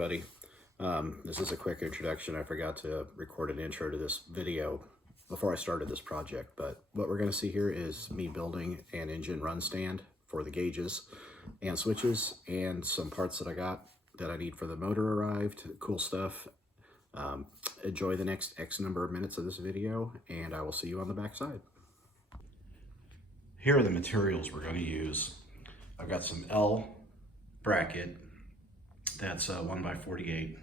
everybody. This is a quick introduction. I forgot to record an intro to this video before I started this project, but what we're going to see here is me building an engine run stand for the gauges and switches, and some parts that I got that I need for the motor arrived. Cool stuff. Enjoy the next X number of minutes of this video, and I will see you on the back side. Here are the materials we're going to use. I've got some L bracket. That's 1x48,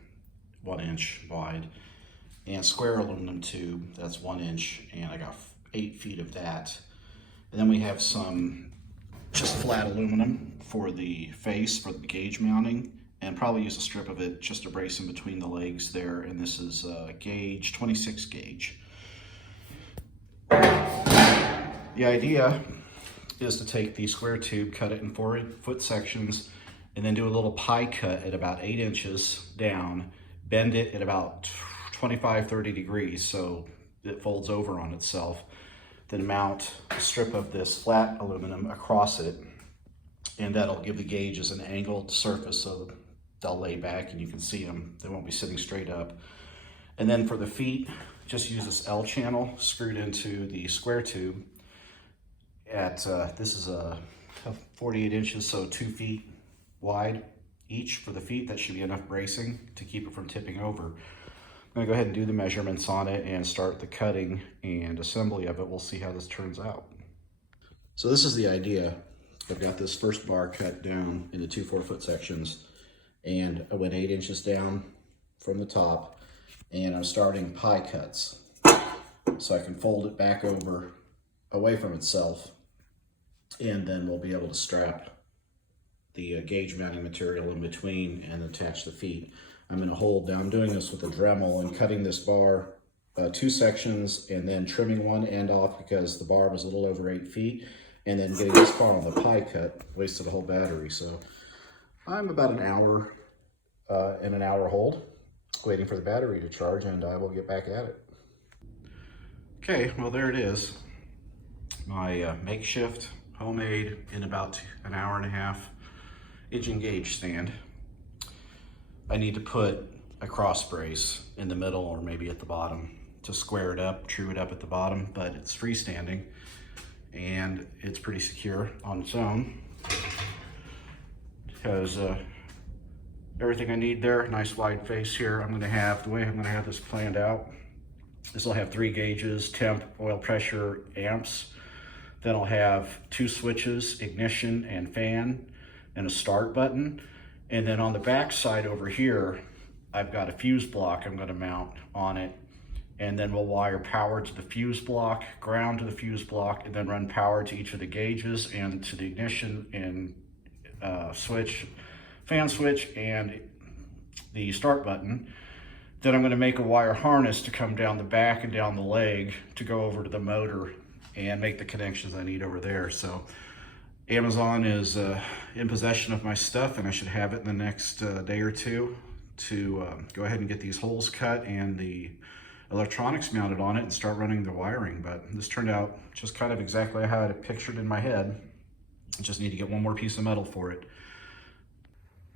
1 inch wide, and square aluminum tube. That's 1 inch, and I got 8 feet of that. And then we have some just flat aluminum for the face, for the gauge mounting, and probably use a strip of it just to brace in between the legs there. And this is gauge 26 gauge. The idea is to take the square tube, cut it in 4-foot sections, and then do a little pie cut at about 8 inches down, bend it at about 25-30 degrees so it folds over on itself, then mount a strip of this flat aluminum across it, and that'll give the gauges an angled surface so they'll lay back and you can see them. They won't be sitting straight up. And then for the feet, just use this L channel screwed into the square tube at, this is a 48 inches, so 2 feet wide each for the feet. That should be enough bracing to keep it from tipping over. I'm gonna go ahead and do the measurements on it and start the cutting and assembly of it. We'll see how this turns out. So this is the idea. I've got this first bar cut down into 2 4-foot sections, and I went 8 inches down from the top, and I'm starting pie cuts so I can fold it back over away from itself, and then we'll be able to strap the gauge mounting material in between and attach the feet. I'm going to hold down, I'm doing this with a Dremel and cutting this bar 2 sections and then trimming one end off because the bar was a little over 8 feet, and then getting this far on the pie cut wasted a whole battery. So I'm about an hour in an hour hold waiting for the battery to charge, and I will get back at it. Okay, well there it is. My makeshift, homemade, in about an hour and a half engine gauge stand. I need to put a cross brace in the middle or maybe at the bottom to square it up, true it up at the bottom, but it's freestanding and it's pretty secure on its own because everything I need there. Nice wide face here. I'm gonna have, the way I'm gonna have this planned out, this will have 3 gauges, temp, oil pressure, amps. Then I'll have 2 switches, ignition and fan, and a start button. And then on the back side over here, I've got a fuse block I'm going to mount on it, and then we'll wire power to the fuse block, ground to the fuse block, and then run power to each of the gauges and to the ignition and switch, fan switch, and the start button. Then I'm going to make a wire harness to come down the back and down the leg to go over to the motor and make the connections I need over there. So Amazon is in possession of my stuff, and I should have it in the next day or two to go ahead and get these holes cut and the electronics mounted on it and start running the wiring. But this turned out just kind of exactly how I had it pictured in my head. I just need to get one more piece of metal for it.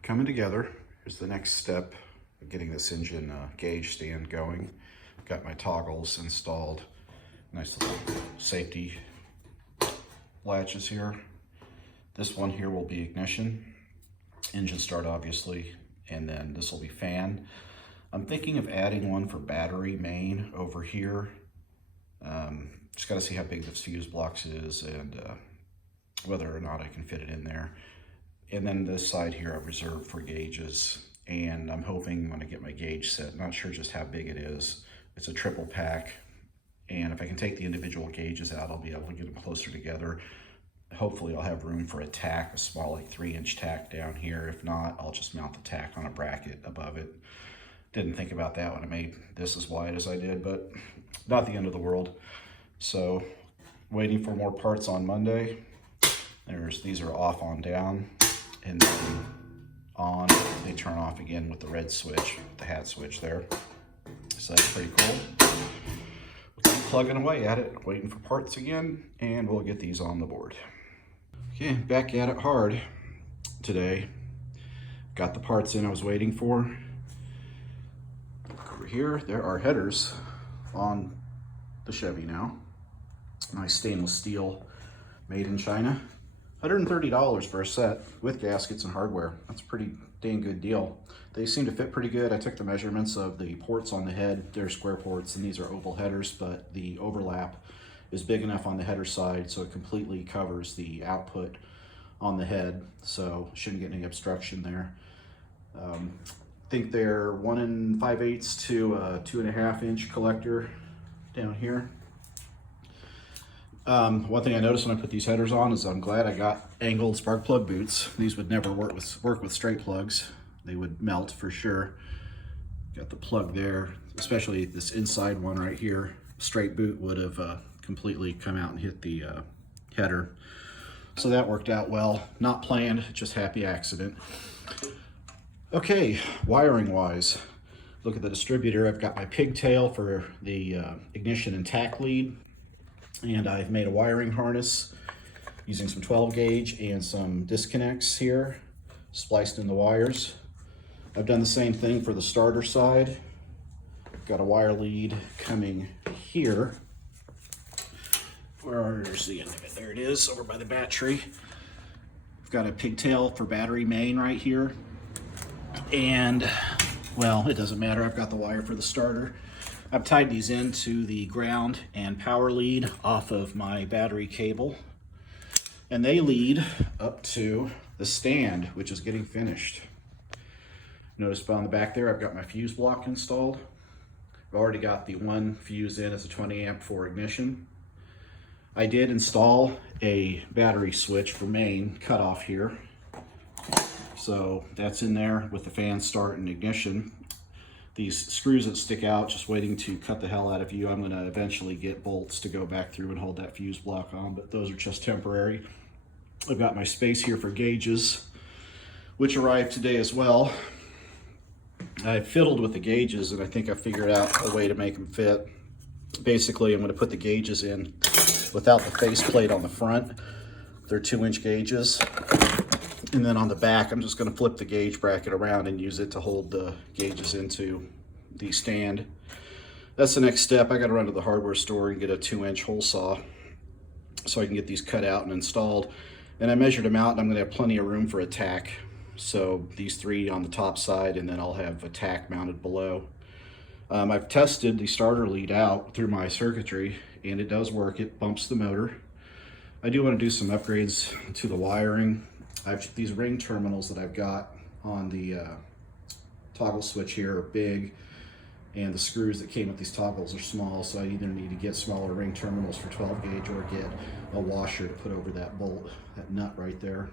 Coming together. Here's the next step of getting this engine gauge stand going. Got my toggles installed. Nice little safety latches here. This one here will be ignition, engine start obviously, and then this will be fan. I'm thinking of adding one for battery main over here. Just got to see how big this fuse box is and whether or not I can fit it in there. And then this side here I've reserved for gauges, and I'm hoping when I get my gauge set, not sure just how big it is. It's a triple pack, and if I can take the individual gauges out, I'll be able to get them closer together. Hopefully I'll have room for a tack, a small like 3-inch tack down here. If not, I'll just mount the tack on a bracket above it. Didn't think about that when I made this as wide as I did, but not the end of the world. So waiting for more parts on Monday. These are off on down, and then on, they turn off again with the red switch, the hat switch there. So that's pretty cool. We'll keep plugging away at it, waiting for parts again, and we'll get these on the board. Okay, back at it hard today. Got the parts in I was waiting for. Over here, there are headers on the Chevy now. Nice stainless steel, made in China. $130 for a set with gaskets and hardware. That's a pretty dang good deal. They seem to fit pretty good. I took the measurements of the ports on the head. They're square ports and these are oval headers, but the overlap is big enough on the header side so it completely covers the output on the head, so shouldn't get any obstruction there. I think they're 1 5/8 to a 2.5 inch collector down here. One thing I noticed when I put these headers on is I'm glad I got angled spark plug boots. These would never work with straight plugs. They would melt for sure. Got the plug there, especially this inside one right here. Straight boot would have completely come out and hit the header. So that worked out well. Not planned, just happy accident. Okay, wiring wise, look at the distributor. I've got my pigtail for the ignition and tack lead. And I've made a wiring harness using some 12 gauge and some disconnects here, spliced in the wires. I've done the same thing for the starter side. Got a wire lead coming here. Where's the end of it? There it is, over by the battery. I've got a pigtail for battery main right here. And, well, it doesn't matter. I've got the wire for the starter. I've tied these into the ground and power lead off of my battery cable. And they lead up to the stand, which is getting finished. Notice on the back there, I've got my fuse block installed. I've already got the one fuse in as a 20 amp for ignition. I did install a battery switch for main cutoff here. So that's in there with the fan start and ignition. These screws that stick out, just waiting to cut the hell out of you. I'm gonna eventually get bolts to go back through and hold that fuse block on, but those are just temporary. I've got my space here for gauges, which arrived today as well. I fiddled with the gauges and I think I figured out a way to make them fit. Basically, I'm gonna put the gauges in without the faceplate on the front. They're 2-inch gauges. And then on the back, I'm just gonna flip the gauge bracket around and use it to hold the gauges into the stand. That's the next step. I gotta run to the hardware store and get a 2-inch hole saw so I can get these cut out and installed. And I measured them out and I'm gonna have plenty of room for a tack. So these 3 on the top side and then I'll have a tack mounted below. I've tested the starter lead out through my circuitry and it does work. It bumps the motor. I do want to do some upgrades to the wiring. These ring terminals that I've got on the toggle switch here are big, and the screws that came with these toggles are small, so I either need to get smaller ring terminals for 12 gauge or get a washer to put over that bolt, that nut right there.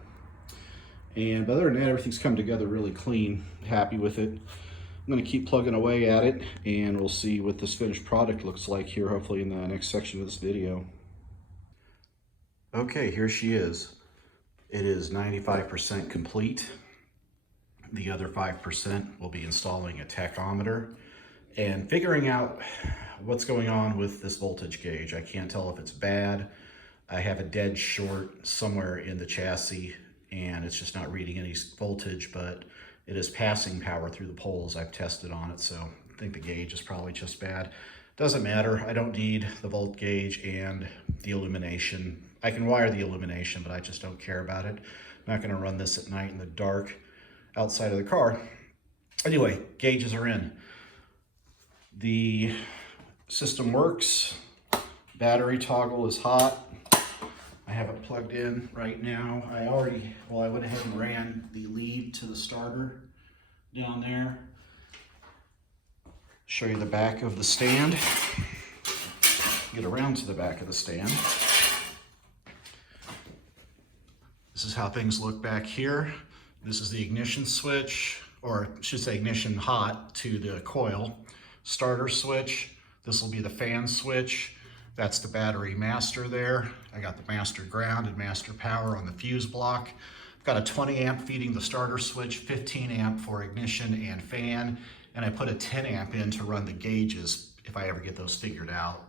And other than that, everything's come together really clean. Happy with it. I'm going to keep plugging away at it, and we'll see what this finished product looks like here, hopefully in the next section of this video. Okay, here she is. It is 95% complete. The other 5% will be installing a tachometer and figuring out what's going on with this voltage gauge. I can't tell if it's bad. I have a dead short somewhere in the chassis and it's just not reading any voltage, but it is passing power through the poles I've tested on it, so I think the gauge is probably just bad. Doesn't matter, I don't need the volt gauge and the illumination. I can wire the illumination, but I just don't care about it. I'm not gonna run this at night in the dark outside of the car. Anyway, gauges are in. The system works. Battery toggle is hot. I have it plugged in right now. I went ahead and ran the lead to the starter down there. Show you the back of the stand. Get around to the back of the stand. This is how things look back here. This is the ignition switch, or I should say ignition hot to the coil. Starter switch. This will be the fan switch. That's the battery master there. I got the master ground and master power on the fuse block. I've got a 20 amp feeding the starter switch, 15 amp for ignition and fan, and I put a 10 amp in to run the gauges if I ever get those figured out.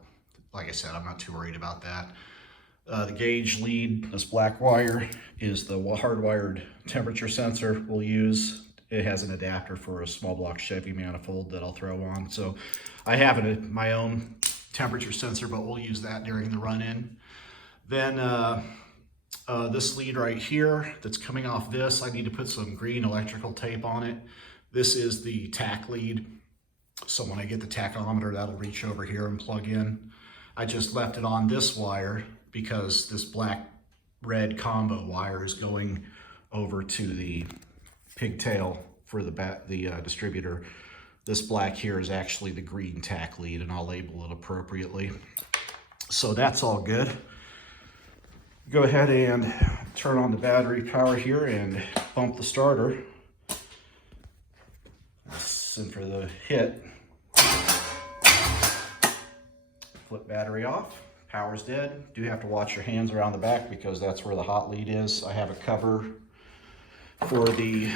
Like I said, I'm not too worried about that. The gauge lead, this black wire, is the hardwired temperature sensor we'll use it has an adapter for a small block Chevy manifold that I'll throw on. So I have my own temperature sensor, but we'll use that during the run-in. Then this lead right here that's coming off this, I need to put some green electrical tape on it. This is the tack lead. So when I get the tachometer, that'll reach over here and plug in. I just left it on this wire because this black-red combo wire is going over to the pigtail for the distributor. This black here is actually the green tack lead, and I'll label it appropriately. So that's all good. Go ahead and turn on the battery power here and bump the starter. And for the hit, flip battery off, power's dead. Do have to watch your hands around the back because that's where the hot lead is. I have a cover for the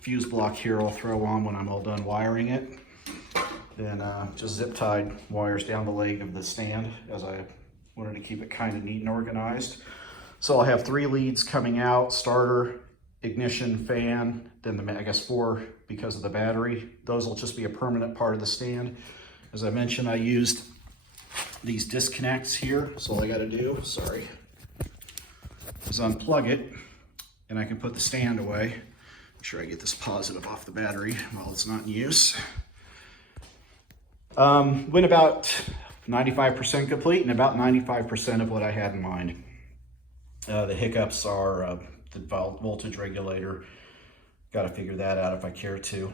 fuse block here I'll throw on when I'm all done wiring it. Then just zip tied wires down the leg of the stand as I wanted to keep it kind of neat and organized. So I'll have 3 leads coming out: starter, ignition, fan, then I guess 4 because of the battery. Those will just be a permanent part of the stand. As I mentioned, I used these disconnects here. So all I gotta do, is unplug it, and I can put the stand away. Make sure I get this positive off the battery while it's not in use. Went about 95% complete and about 95% of what I had in mind. The hiccups are the voltage regulator. Got to figure that out if I care to.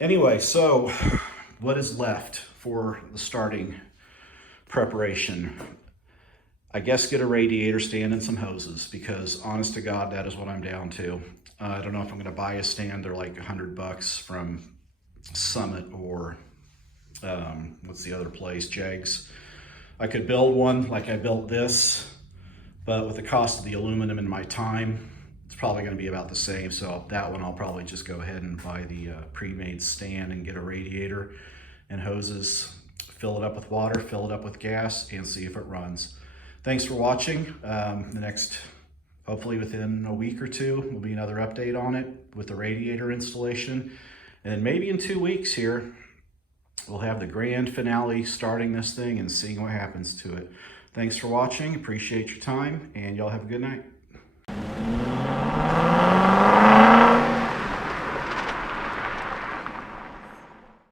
Anyway, so what is left for the starting preparation? I guess get a radiator stand and some hoses, because honest to God, that is what I'm down to. I don't know if I'm going to buy a stand. They're like $100 from Summit or what's the other place, Jags. I could build one like I built this, but with the cost of the aluminum and my time, it's probably going to be about the same. So that one I'll probably just go ahead and buy the pre-made stand and get a radiator and hoses, fill it up with water, fill it up with gas, and see if it runs. Thanks for watching. The next, hopefully within a week or two, will be another update on it with the radiator installation. And maybe in 2 weeks here, we'll have the grand finale, starting this thing and seeing what happens to it. Thanks for watching. Appreciate your time, and y'all have a good night.